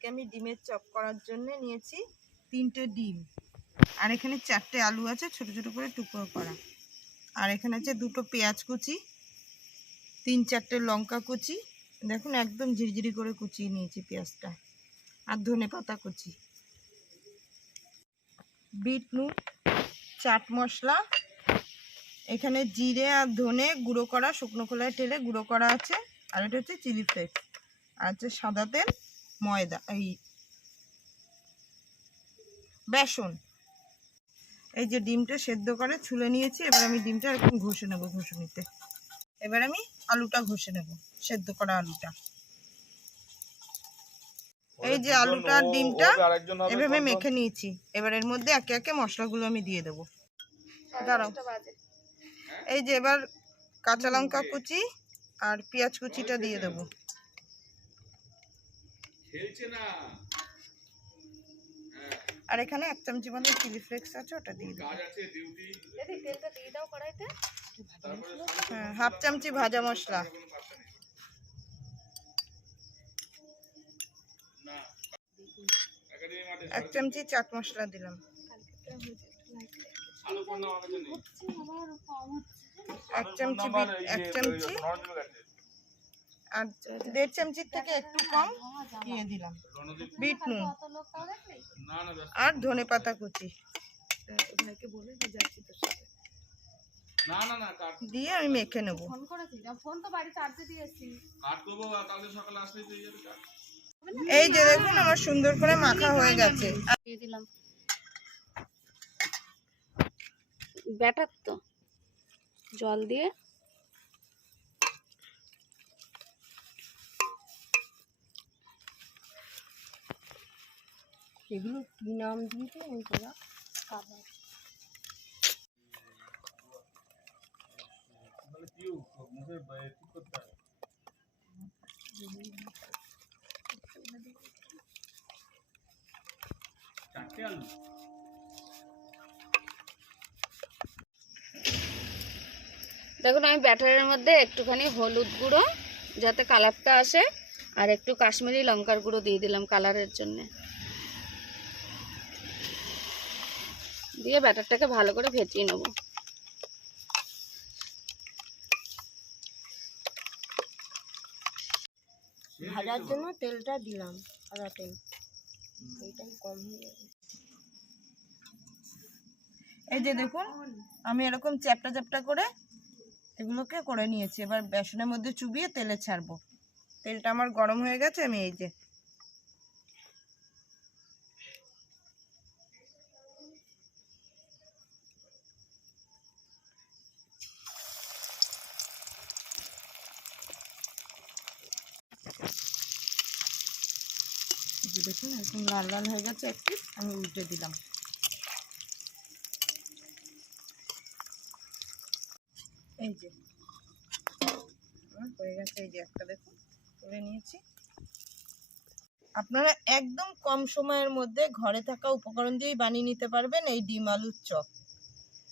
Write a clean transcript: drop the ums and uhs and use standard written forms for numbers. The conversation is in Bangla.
আজকে আমি ডিমের চপ করার জন্য নিয়েছি 3টে ডিম, আর এখানে 4টে আলু আছে ছোট ছোট করে টুকরো করা, আর এখানে আছে 2টো পেঁয়াজ কুচি, 3-4টে লঙ্কা কুচি, দেখুন একদম ঝিরিঝিরি করে কুচিয়ে নিয়েছি পেঁয়াজটা, আর ধনেপাতা কুচি, বিট নুন, চাট মশলা, এখানে জিরে আর ধনে গুঁড়ো করা শুকনো খোলায় ঢেলে গুঁড়ো করা আছে, আর এটা হচ্ছে চিলি ফ্লেক্স, আর হচ্ছে সাদা তেল, ময়দা, এই বেসন। এই যে ডিমটা সেদ্ধ করে ছুলে নিয়েছি, এবার আমি ডিমটা এরকম ঘষে নেব ঘষুনিতে। এবার আমি আলুটা ঘষে নেব, সেদ্ধ করা আলুটা। এই যে আলুটা আর ডিমটা এভাবে মেখে নিয়েছি, এবার এর মধ্যে একে একে মশলাগুলো আমি দিয়ে দেবো। দাঁড়াও, এই যে এবার কাঁচা লঙ্কা কুচি আর পেঁয়াজ কুচিটা দিয়ে দেবো। আর এখানে 1 চামচি মতো চিলি ফ্লেক্স আছে, ওটা দিয়ে দেবো। হ্যাঁ, 1/2 চামচি ভাজা মশলা, 1 চামচি চাট মশলা দিলাম, 1 চামচি আর 1.5 চামচির থেকে একটু কম দিয়ে দিলাম বিট নুন, আর ধনেপাতা কুচি দিয়ে আমি মেখে নেব। এই যে দেখুন আমার সুন্দর করে মাখা হয়ে গেছে। ব্যাটার তো জল দিয়ে এগুলো কি নাম দিয়েছে ওইগুলো? খাবার দেখুন আমি ব্যাটারের মধ্যে একটুখানি হলুদ গুঁড়ো যাতে কালারটা আসে, আর একটু কাশ্মীরি লঙ্কার গুঁড়ো দিয়ে দিলাম কালারের জন্য, দিয়ে ব্যাটারটাকে ভালো করে ভেজিয়ে নেব। ভাজার জন্য তেলটা দিলাম, সাদা তেল, এইটাই কম হয়ে যাবে। এই যে দেখুন আমি এরকম চ্যাপটা চ্যাপটা করে এগুলোকে করে নিয়েছি, এবার বেসনের মধ্যে চুবিয়ে তেলে ছাড়বো। তেলটা আমার গরম হয়ে গেছে, আমি এই যে দেখুন এখন লাল লাল হয়ে গেছে একটু, আমি উল্টে দিলাম। এই যে হয়ে গেছে, এই যে একটা দেখুন করে নিয়েছি। আপনারা একদম কম সময়ের মধ্যে ঘরে থাকা উপকরণ দিয়েই বানিয়ে নিতে পারবেন এই ডিম আলুর চপ।